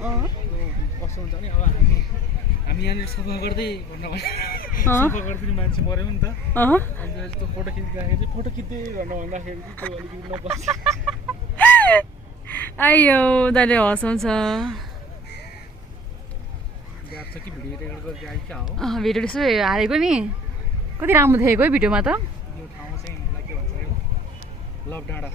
कस्तो हुन्छ नि अब हामी यहाँनिर सफा गर्दै सफा गर्दै मान्छे मऱ्यो नि त अनि यस्तो फोटो खिच्दाखेरि चाहिँ फोटो खिच्दै गर्न भन्दाखेरि चाहिँ त्यो अलिकति नबस्छ आइयो दाइले हँसाउँछ कि भिडियो रेकर्ड गरेर आइ क्या हो भिडियो यसो हालेको नि कति राम्रो देखेको है भिडियोमा त यो ठाउँ चाहिँ के भन्छ लभ डाँडा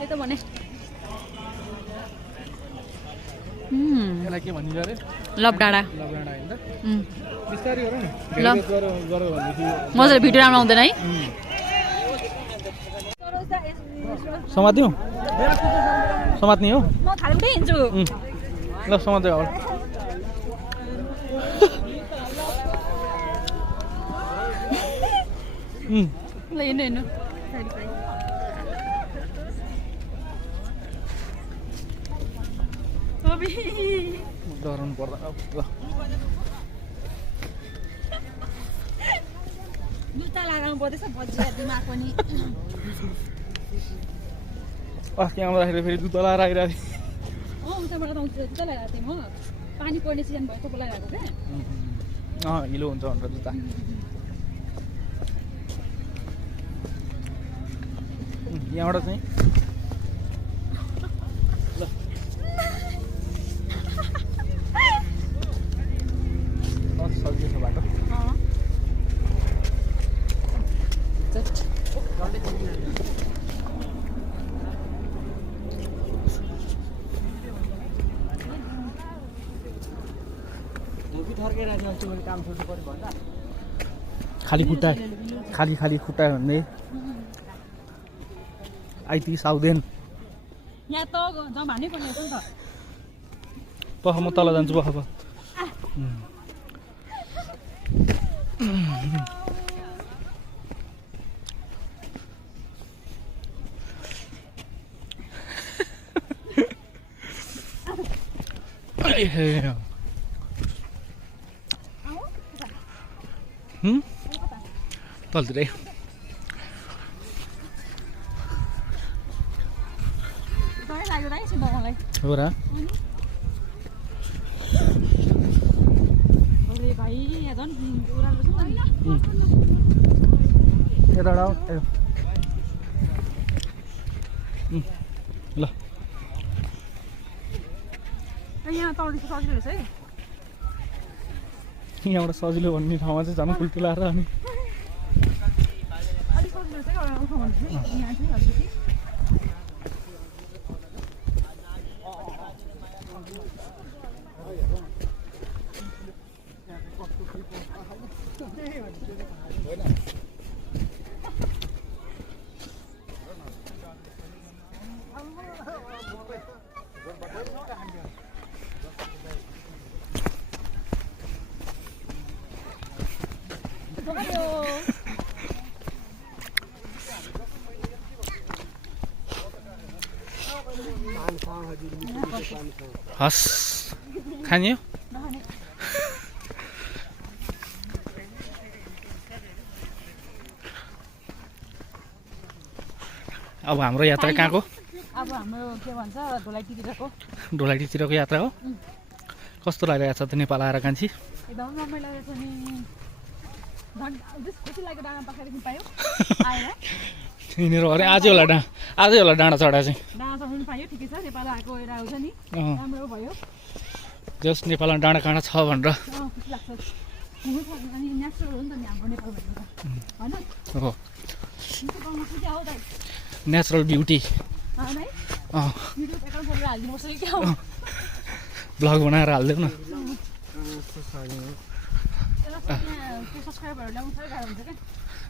त्यही त भने यसलाई के भनिन्छ अरे लभ डाँडा लभ डाँडा होइन त बिस्तारै गर न मजाले भिडियो राम्रो आउँदैन है समात्यौ समात्ने हो म थालेकै हिँड्छु ल समात्दै होला ल हिँड्नु हिँड्नु डराउनु पर्दैन ल जुत्ता लगाउनु पर्दैछ बजिया दिमाग पनि अस्ति आउँदाखेरि फेरि जुत्ता लगाएर आइरहेको थिएँ उताबाट त जुत्ता लगाएको थिएँ म पानी पर्ने सिजन भयो तपाईँ लगाएको क्या हिलो हुन्छ भनेर जुत्ता यहाँबाट चाहिँ सजिलो छ बाटो खाली खुट्टा खाली खुट्टा भन्दै आइती साउदेन यहाँ त जमानै पर्ने नि त पख म तल जान्छु पख तलतिरै हो र यताबाट ल यहाँबाट सजिलो भन्ने ठाउँमा चाहिँ झन् कुल्टु लाएर अनि हस् खाने अब हाम्रो यात्रा कहाँको अब हाम्रो के भन्छ ढोलाइटीतिरको यात्रा हो कस्तो लागिरहेको छ त नेपाल आएर कान्छी एकदम रमाइलो रहेछ नि खुसी लाग्यो डाँडा पाखादेखि पायो आएर हिँडेर अरे आजै होला डाँडा चढा चाहिँ डाँडा चढ्नु पायो ठिकै छ नेपाल आएको एउटा आउँछ नि राम्रो भयो जस नेपालमा डाँडा काँडा छ भनेर खुसी लाग्छ अनि नेचुरल हो नि त नि हाम्रो नेपाल भनेर होइन हो नेचुरल ब्युटी ब्लग बनाएर हालिदेऊ न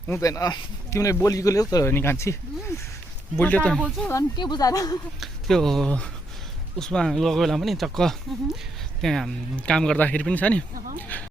हुँदैन तिमीले बोलीको ल्याउ त नि कान्छी बोल्यो त त्यो उसमा लगेको बेला पनि चक्क त्यहाँ काम गर्दाखेरि पनि छ नि